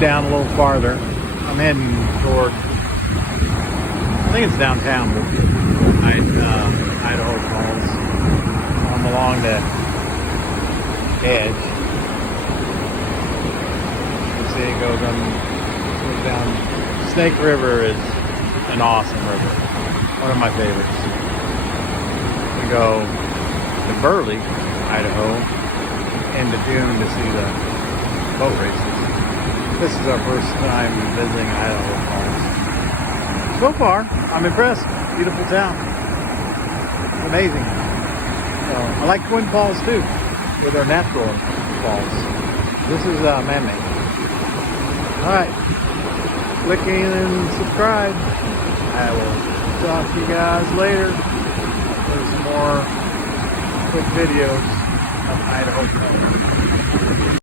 down a little farther. I'm heading toward, I think it's downtown, Idaho Falls. I'm along the edge. You see it goes down. Snake River is an awesome river. One of my favorites. We go to Burley, Idaho, into June to see the boat races. This is our first time visiting Idaho Falls. So far, I'm impressed. Beautiful town. It's amazing. So, I like Twin Falls too, with our natural falls. This is man-made. Alright, click in and subscribe. I will talk to you guys later. There's some more quick videos of Idaho.